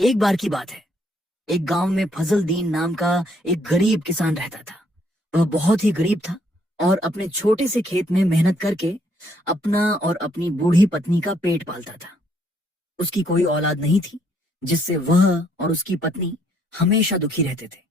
एक बार की बात है। एक गांव में फजल दीन नाम का एक गरीब किसान रहता था। वह बहुत ही गरीब था और अपने छोटे से खेत में मेहनत करके अपना और अपनी बूढ़ी पत्नी का पेट पालता था। उसकी कोई औलाद नहीं थी, जिससे वह और उसकी पत्नी हमेशा दुखी रहते थे।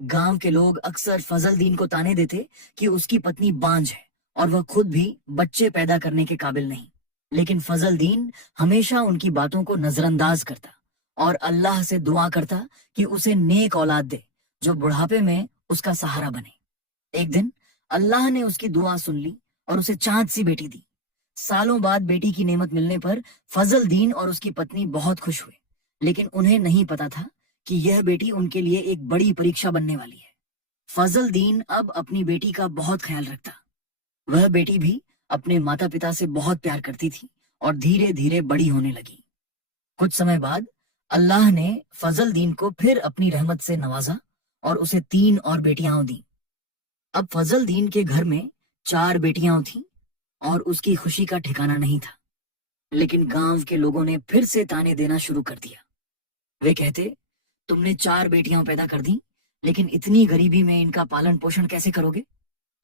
गांव के लोग अक्सर फजल दीन को ताने देते कि उसकी पत्नी बांझ है और वह खुद भी बच्चे पैदा करने के काबिल नहीं। लेकिन फजल दीन हमेशा उनकी बातों को नजरअंदाज करता और अल्लाह से दुआ करता कि उसे नेक औलाद दे, जो बुढ़ापे में उसका सहारा बने। एक दिन अल्लाह ने उसकी दुआ सुन ली और उसे चांद सी बेटी दी। सालों बाद बेटी की नेमत मिलने पर फजल दीन और उसकी पत्नी बहुत खुश हुए, लेकिन उन्हें नहीं पता था कि यह बेटी उनके लिए एक बड़ी परीक्षा बनने वाली है। फजल दीन अब अपनी बेटी का बहुत ख्याल रखता। वह बेटी भी अपने माता पिता से बहुत प्यार करती थी और धीरे धीरे बड़ी होने लगी। कुछ समय बाद अल्लाह ने फजल दीन को फिर अपनी रहमत से नवाजा और उसे 3 और बेटियां दी। अब फजल दीन के घर में 4 बेटियां थीं और उसकी खुशी का ठिकाना नहीं था। लेकिन गांव के लोगों ने फिर से ताने देना शुरू कर दिया। वे कहते, तुमने 4 बेटियां पैदा कर दी, लेकिन इतनी गरीबी में इनका पालन पोषण कैसे करोगे?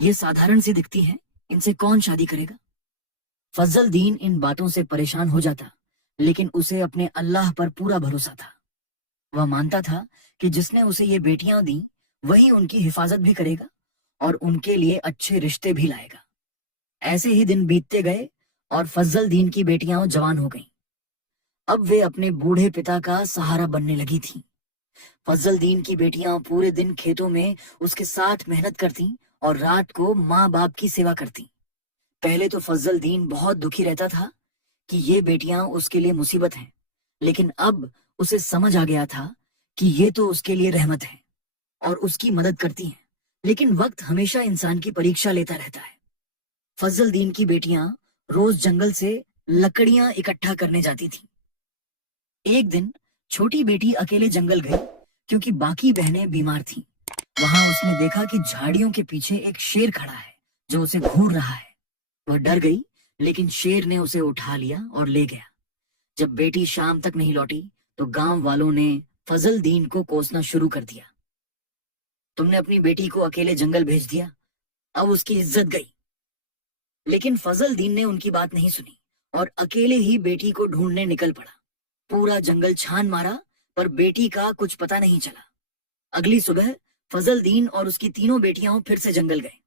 ये साधारण सी दिखती हैं, इनसे कौन शादी करेगा? फजल दीन इन बातों से परेशान हो जाता, लेकिन उसे अपने अल्लाह पर पूरा भरोसा था। वह मानता था कि जिसने उसे ये बेटियां दी, वही उनकी हिफाजत भी करेगा और उनके लिए अच्छे रिश्ते भी लाएगा। ऐसे ही दिन बीतते गए और फजल दीन की बेटियां जवान हो गईं। अब वे अपने बूढ़े पिता का सहारा बनने लगी थीं। फजल दीन की बेटियां पूरे दिन खेतों में उसके साथ मेहनत करती और रात को माँ बाप की सेवा करती। पहले तो फजल दीन बहुत दुखी रहता था कि ये बेटियां उसके लिए मुसीबत हैं, लेकिन अब उसे समझ आ गया था कि ये तो उसके लिए रहमत है और उसकी मदद करती हैं। लेकिन वक्त हमेशा इंसान की परीक्षा लेता रहता है। फजल दीन की बेटियां रोज जंगल से लकड़ियां इकट्ठा करने जाती थीं। एक दिन छोटी बेटी अकेले जंगल गई क्योंकि बाकी बहनें बीमार थीं। वहां उसने देखा कि झाड़ियों के पीछे एक शेर खड़ा है जो उसे घूर रहा है। वह डर गई, लेकिन शेर ने उसे उठा लिया और ले गया। जब बेटी शाम तक नहीं लौटी तो गांव वालों ने फजल दीन को कोसना शुरू कर दिया। तुमने अपनी बेटी को अकेले जंगल भेज दिया, अब उसकी इज्जत गई। लेकिन फजल दीन ने उनकी बात नहीं सुनी और अकेले ही बेटी को ढूंढने निकल पड़ा। पूरा जंगल छान मारा, पर बेटी का कुछ पता नहीं चला। अगली सुबह फजल दीन और उसकी 3 बेटियां फिर से जंगल गए।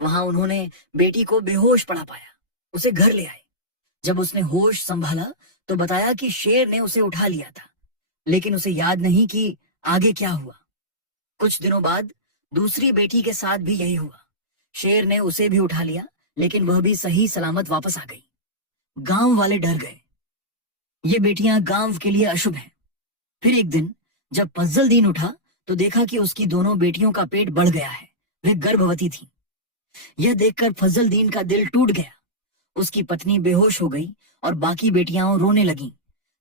वहां उन्होंने बेटी को बेहोश पड़ा पाया। उसे घर ले आए। जब उसने होश संभाला तो बताया कि शेर ने उसे उठा लिया था, लेकिन उसे याद नहीं कि आगे क्या हुआ। कुछ दिनों बाद दूसरी बेटी के साथ भी यही हुआ। शेर ने उसे भी उठा लिया, लेकिन वह भी सही सलामत वापस आ गई। गांव वाले डर गए। ये बेटियां गांव के लिए अशुभ हैं। फिर एक दिन जब फजल दीन उठा तो देखा कि उसकी दोनों बेटियों का पेट बढ़ गया है। वे गर्भवती थीं। यह देखकर फजल दीन का दिल टूट गया। उसकी पत्नी बेहोश हो गई और बाकी बेटियां रोने लगीं।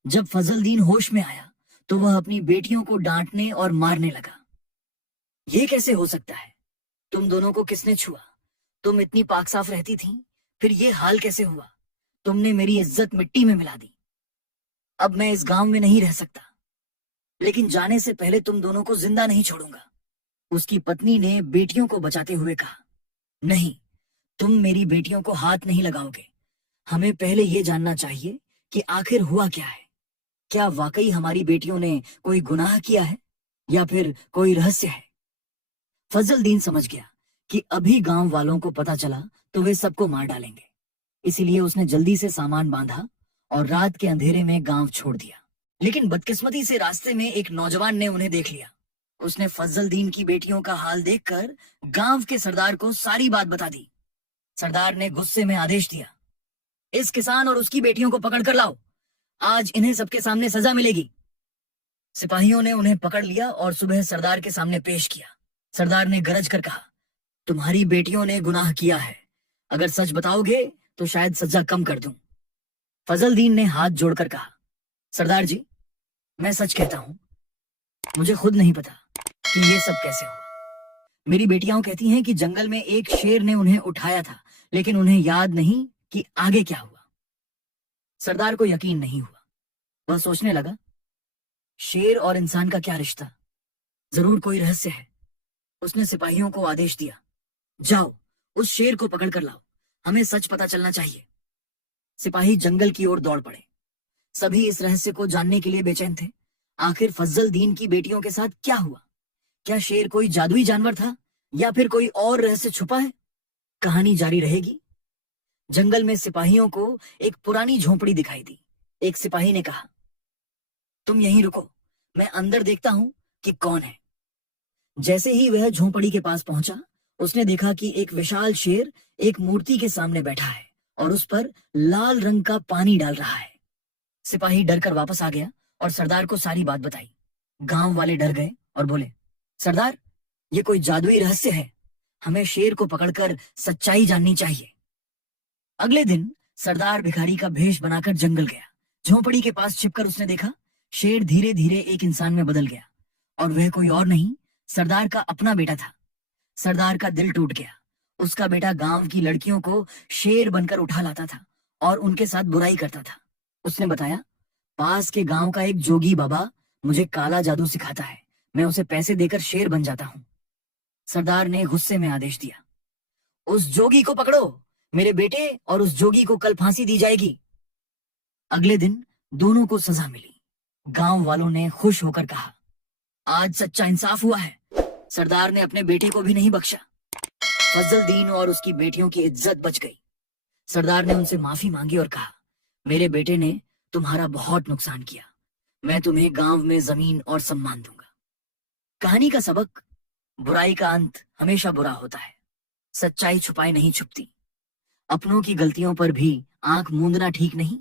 जब फजल दीन होश में आया तो वह अपनी बेटियों को डांटने और मारने लगा। ये कैसे हो सकता है? तुम दोनों को किसने छुआ? तुम इतनी पाक साफ रहती थीं, फिर ये हाल कैसे हुआ? तुमने मेरी इज्जत मिट्टी में मिला दी। अब मैं इस गांव में नहीं रह सकता, लेकिन जाने से पहले तुम दोनों को जिंदा नहीं छोड़ूंगा। उसकी पत्नी ने बेटियों को बचाते हुए कहा, नहीं, तुम मेरी बेटियों को हाथ नहीं लगाओगे। हमें पहले ये जानना चाहिए कि आखिर हुआ क्या है। क्या वाकई हमारी बेटियों ने कोई गुनाह किया है या फिर कोई रहस्य है? फजल दीन समझ गया कि अभी गांव वालों को पता चला तो वे सबको मार डालेंगे। इसीलिए उसने जल्दी से सामान बांधा और रात के अंधेरे में गांव छोड़ दिया। लेकिन बदकिस्मती से रास्ते में एक नौजवान ने उन्हें देख लिया। उसने फजल दीन की बेटियों का हाल देखकर गांव के सरदार को सारी बात बता दी। सरदार ने गुस्से में आदेश दिया, इस किसान और उसकी बेटियों को पकड़ कर लाओ। आज इन्हें सबके सामने सजा मिलेगी। सिपाहियों ने उन्हें पकड़ लिया और सुबह सरदार के सामने पेश किया। सरदार ने गरज कर कहा, तुम्हारी बेटियों ने गुनाह किया है। अगर सच बताओगे तो शायद सजा कम कर दूं। फजल दीन ने हाथ जोड़कर कहा, सरदार जी, मैं सच कहता हूं, मुझे खुद नहीं पता कि ये सब कैसे हुआ। मेरी बेटियां कहती हैं कि जंगल में एक शेर ने उन्हें उठाया था, लेकिन उन्हें याद नहीं कि आगे क्या हुआ। सरदार को यकीन नहीं हुआ। वह सोचने लगा, शेर और इंसान का क्या रिश्ता? जरूर कोई रहस्य है। उसने सिपाहियों को आदेश दिया, जाओ उस शेर को पकड़ कर लाओ, हमें सच पता चलना चाहिए। सिपाही जंगल की ओर दौड़ पड़े। सभी इस रहस्य को जानने के लिए बेचैन थे। आखिर फजल दीन की बेटियों के साथ क्या हुआ? क्या शेर कोई जादुई जानवर था या फिर कोई और रहस्य छुपा है? कहानी जारी रहेगी। जंगल में सिपाहियों को एक पुरानी झोंपड़ी दिखाई दी। एक सिपाही ने कहा, तुम यहीं रुको, मैं अंदर देखता हूं कि कौन है। जैसे ही वह झोंपड़ी के पास पहुंचा, उसने देखा कि एक विशाल शेर एक मूर्ति के सामने बैठा है और उस पर लाल रंग का पानी डाल रहा है। सिपाही डर कर वापस आ गया और सरदार को सारी बात बताई। गांव वाले डर गए और बोले, सरदार, ये कोई जादुई रहस्य है, हमें शेर को पकड़कर सच्चाई जाननी चाहिए। अगले दिन सरदार भिखारी का भेष बनाकर जंगल गया। झोंपड़ी के पास छिपकर उसने देखा शेर धीरे धीरे एक इंसान में बदल गया और वह कोई और नहीं, सरदार का अपना बेटा था। सरदार का दिल टूट गया। उसका बेटा गांव की लड़कियों को शेर बनकर उठा लाता था और उनके साथ बुराई करता था। उसने बताया, पास के गांव का एक जोगी बाबा मुझे काला जादू सिखाता है, मैं उसे पैसे देकर शेर बन जाता हूं। सरदार ने गुस्से में आदेश दिया, उस जोगी को पकड़ो, मेरे बेटे और उस जोगी को कल फांसी दी जाएगी। अगले दिन दोनों को सजा मिली। गांव वालों ने खुश होकर कहा, आज सच्चा इंसाफ हुआ है। सरदार ने अपने बेटे को भी नहीं बख्शा। फजल दीन और उसकी बेटियों की इज्जत बच गई। सरदार ने उनसे माफी मांगी और कहा, मेरे बेटे ने तुम्हारा बहुत नुकसान किया, मैं तुम्हें गांव में जमीन और सम्मान दूंगा। कहानी का सबक, बुराई का अंत हमेशा बुरा होता है। सच्चाई छुपाए नहीं छुपती। अपनों की गलतियों पर भी आंख मूंदना ठीक नहीं।